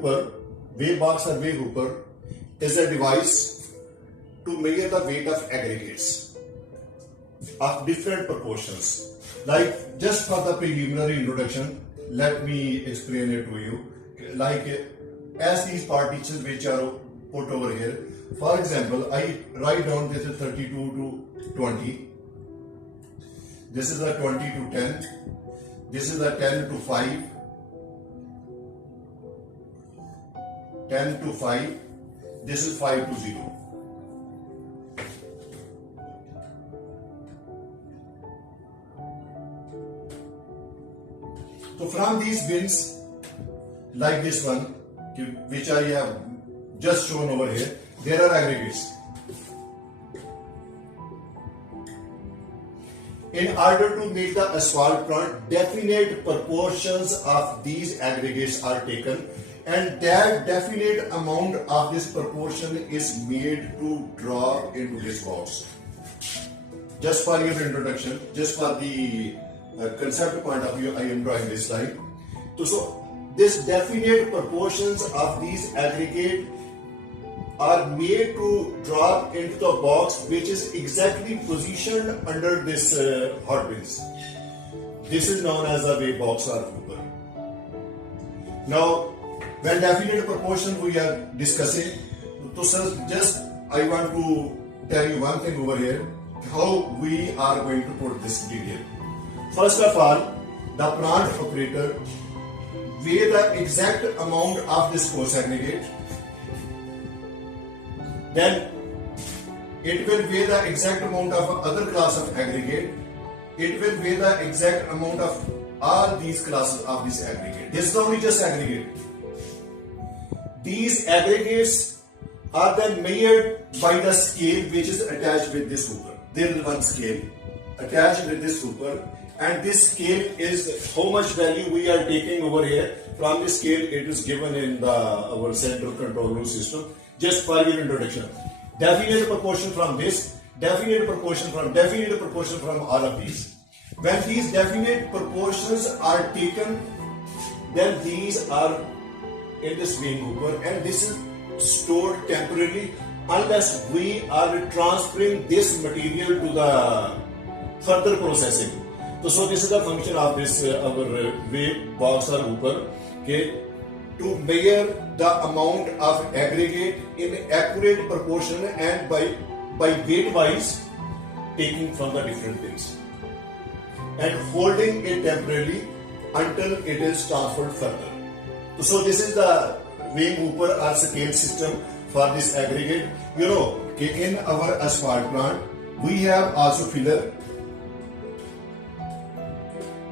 hooper, wave box or wave hooper is a device to measure the weight of aggregates of different proportions. Like, just for the preliminary introduction, let me explain it to you. Like, as these partitions which are put over here, for example, I write down this is 32 to 20, this is a 20 to 10, this is a 10 to 5, 10 to 5, this is 5 to 0. So from these bins, like this one, which I have just shown over here, there are aggregates. In order to make the asphalt plant, definite proportions of these aggregates are taken, and that definite amount of this proportion is made to drop into this box. Just for your introduction, just for the concept point of view, I am drawing this slide. So this definite proportions of these aggregate are made to drop into the box, which is exactly positioned under this hot bins. This is known as a wave box or hooper. Now, when definite proportion we are discussing, so sir, just I want to tell you one thing over here, how we are going to put this detail. First of all, the plant operator weigh the exact amount of this coarse aggregate. Then it will weigh the exact amount of other class of aggregate. It will weigh the exact amount of all these classes of this aggregate. This is only just aggregate. These aggregates are then measured by the scale which is attached with this hooper. There is one scale attached with this hooper, and this scale is how much value we are taking over here. From this scale, it is given in our central control room system. Just for your introduction, definite proportion from this, definite proportion from all of these. When these definite proportions are taken, then these are in this main hooper, and this is stored temporarily unless we are transferring this material to the further processing. So this is the function of this our wave box or hooper, okay, to measure the amount of aggregate in accurate proportion and by weight wise taking from the different bins and holding it temporarily until it is transferred further. So this is the wave hooper or scale system for this aggregate. You know, in our asphalt plant, we have also filler.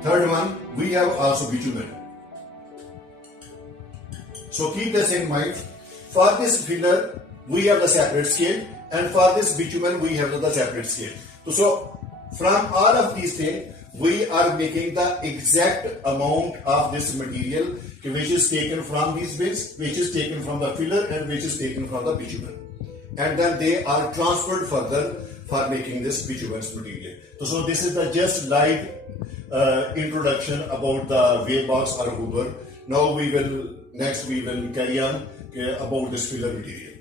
Third one, we have also bitumen. So keep this in mind. For this filler, we have the separate scale, and for this bitumen, we have the separate scale. So from all of these things, we are making the exact amount of this material which is taken from these bins, which is taken from the filler, and which is taken from the bitumen. And then they are transferred further for making this bitumenous material. So this is the just light introduction about the wave box or hooper. Now we will carry on about this filler material.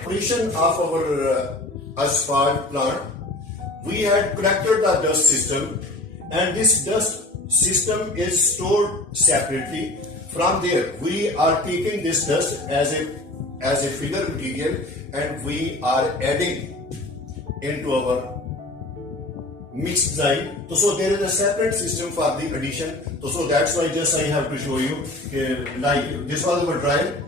Operation of our asphalt plant, we had collected the dust system, and this dust system is stored separately. From there, we are taking this dust as a filler material, and we are adding into our mixed design. So there is a separate system for the addition. So that's why just I have to show you, like this was our dryer.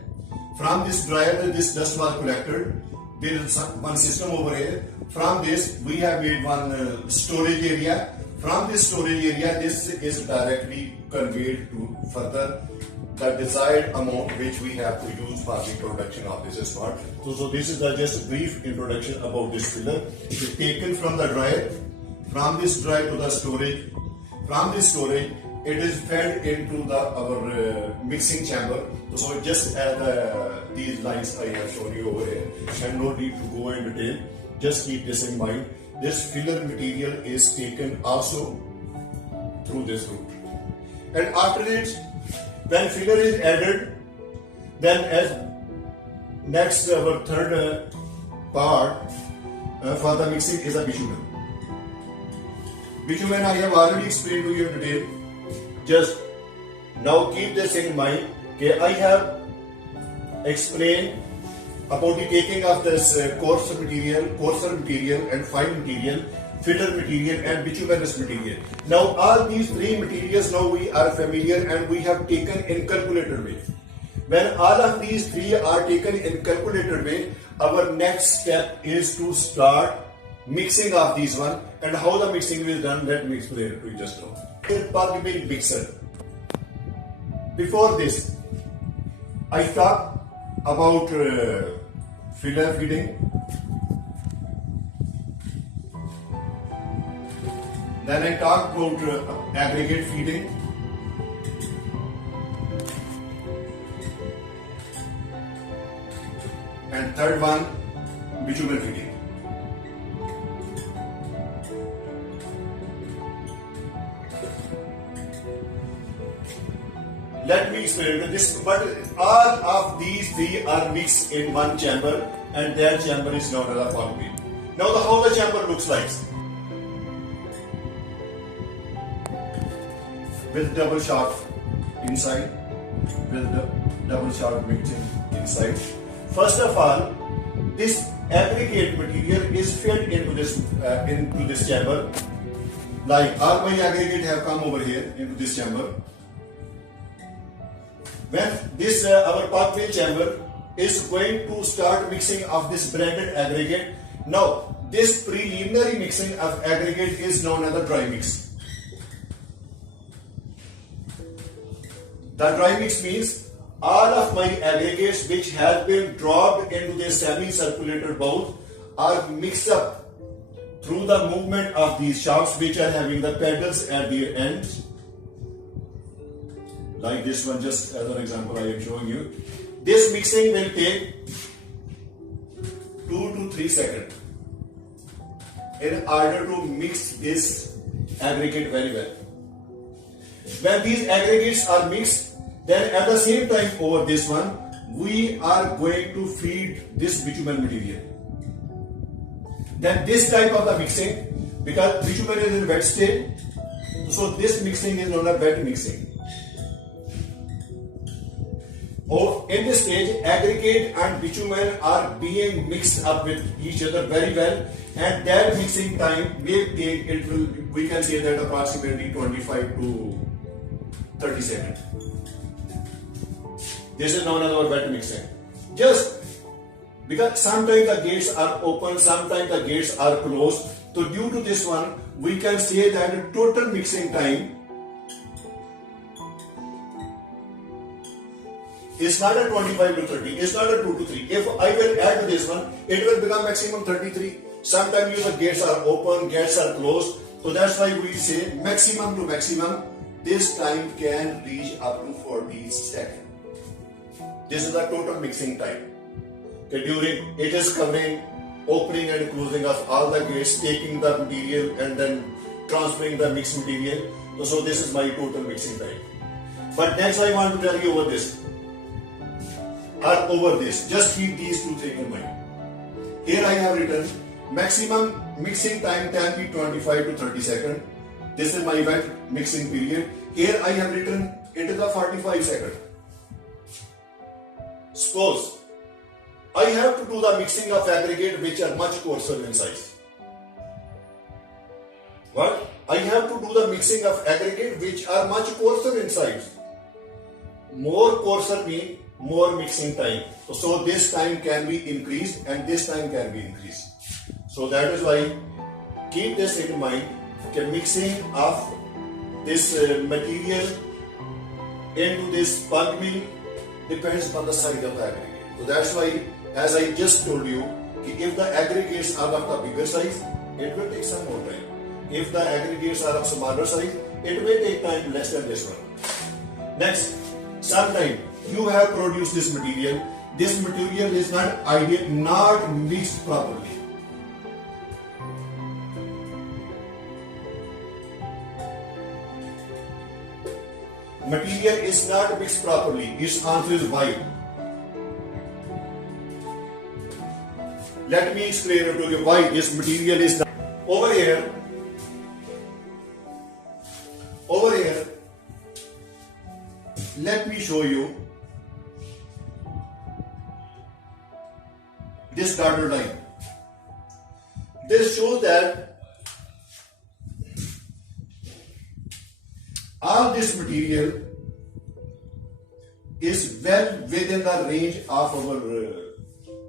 From this dryer, this dust was collected. There is one system over here. From this, we have made one storage area. From this storage area, this is directly conveyed to further the desired amount which we have to use for the production of this asphalt. So this is the just brief introduction about this filler. It is taken from the dryer. From this dryer to the storage. From this storage, it is fed into our mixing chamber. So just as these lines I have shown you over here, and no need to go in detail. Just keep this in mind. This filler material is taken also through this route. And after it, When filler is added, then as next our third part for the mixing is a bitumen. Bitumen I have already explained to you in detail. Just now keep this in mind. Okay, I have explained about the taking of this coarser material and fine material, filler material and bituminous material. Now all these three materials now we are familiar and we have taken in calculated way. When all of these three are taken in calculated way, our next step is to start mixing of these one, and how the mixing is done, let me explain it to you just now. Pulp mill mixer. Before this, I talked about filler feeding, then I talked about aggregate feeding, and third one, bitumen feeding. Let me explain this, but all of these three are mixed in one chamber, and that chamber is known as a pulp mill. Now how the chamber looks like. With double shaft inside, with the double shaft mixing inside. First of all, this aggregate material is fed into this chamber. Like all my aggregate have come over here into this chamber. When this our pulp mill chamber is going to start mixing of this blended aggregate, now this preliminary mixing of aggregate is known as the dry mix. The dry mix means all of my aggregates which have been dropped into the semi-circulated bowl are mixed up through the movement of these shafts which are having the pedals at their ends. Like this one, just as an example I am showing you. This mixing will take 2 to 3 seconds in order to mix this aggregate very well. When these aggregates are mixed, then at the same time over this one, we are going to feed this bitumen material. Then this type of the mixing, because bitumen is in wet state, so this mixing is known as wet mixing. In this stage, aggregate and bitumen are being mixed up with each other very well, and that mixing time will take, we can say that approximately 25 to 30 seconds. This is known as our wet mixing. Just because sometimes the gates are open, sometimes the gates are closed. So due to this one, we can say that the total mixing time is not a 25 to 30, it's not a 2 to 3. If I will add to this one, it will become maximum 33. Sometimes the gates are open, gates are closed. So that's why we say maximum to maximum, this time can reach up to 40 seconds. This is the total mixing time. Okay, during it is covering, opening and closing of all the gates, taking the material and then transferring the mixed material. So this is my total mixing time. But next I want to tell you over this. Just keep these two things in mind. Here I have written maximum mixing time can be 25 to 30 seconds. This is my wet mixing period. Here I have written it is a 45 seconds. Suppose I have to do the mixing of aggregate which are much coarser in size. What? I have to do the mixing of aggregate which are much coarser in size. More coarser means more mixing time. So this time can be increased and this time can be increased. So that is why keep this in mind. The mixing of this material into this pulp mill depends upon the size of the aggregate. So that's why, as I just told you, if the aggregates are of the bigger size, it will take some more time. If the aggregates are of smaller size, it will take time less than this one. Next, sometime you have produced this material. This material is not mixed properly. material is not mixed properly? Its answer is why. Let me explain to you why this material is not. Over here, let me show you this dotted line. This shows that all this material is well within the range of our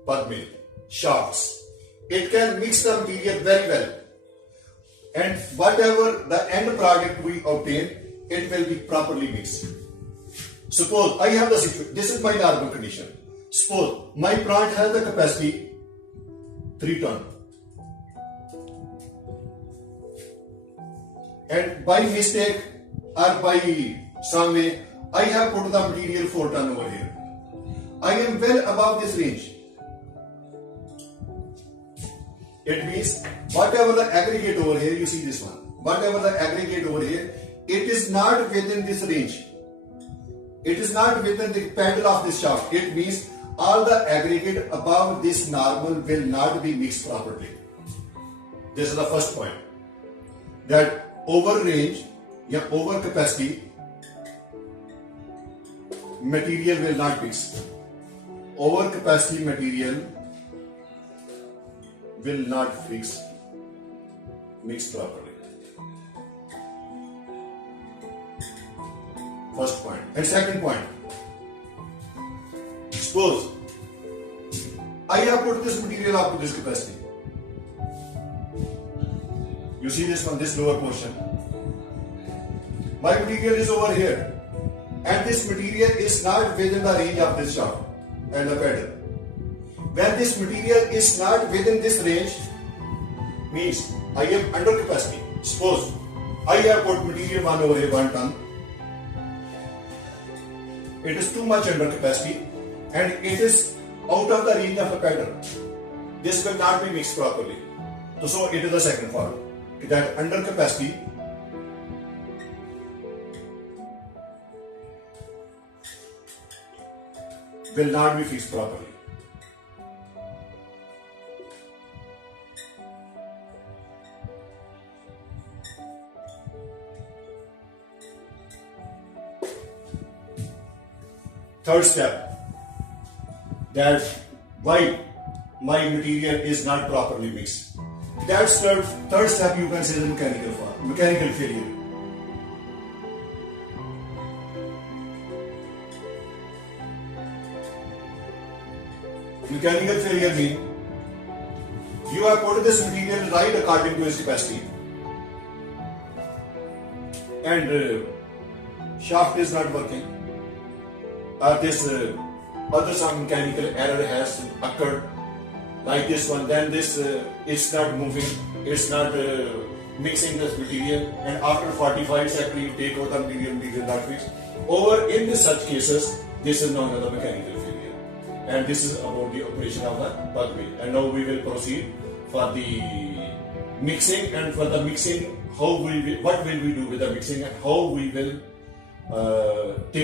pug mill shafts. It can mix the material very well, and whatever the end product we obtain, it will be properly mixed. Suppose I have the situation, this is my normal condition. Suppose my plant has the capacity 3 ton, and by mistake or by some way I have put the material 4 ton over here. I am well above this range. It means whatever the aggregate over here, you see this one, whatever the aggregate over here, it is not within this range. It is not within the pedal of this shaft. It means all the aggregate above this normal will not be mixed properly. This is the first point. That over range, or over capacity, material will not mix. Over capacity material will not mix properly. First point. And second point, suppose I have put this material up to this capacity. You see this one, this lower portion. My material is over here, and this material is not within the range of this shaft and the pedal. When this material is not within this range, means I am under capacity. Suppose I have put material 1 over here, 1 ton. It is too much under capacity and it is out of the range of a pedal. This will not be mixed properly. So it is the second part, that under capacity will not be fixed properly. Third step, that why my material is not properly mixed. That's the third step, you can say the mechanical failure. Mechanical failure means you have put this material right according to its capacity, and shaft is not working, or this other some mechanical error has occurred, like this one, then this is not moving, it's not mixing this material, and after 45 seconds you take out the material not fixed. Over in such cases, this is known as a mechanical failure, and this is about the operation of the pug mill. And now we will proceed for the mixing, and for the mixing, what will we do with the mixing, and how we will take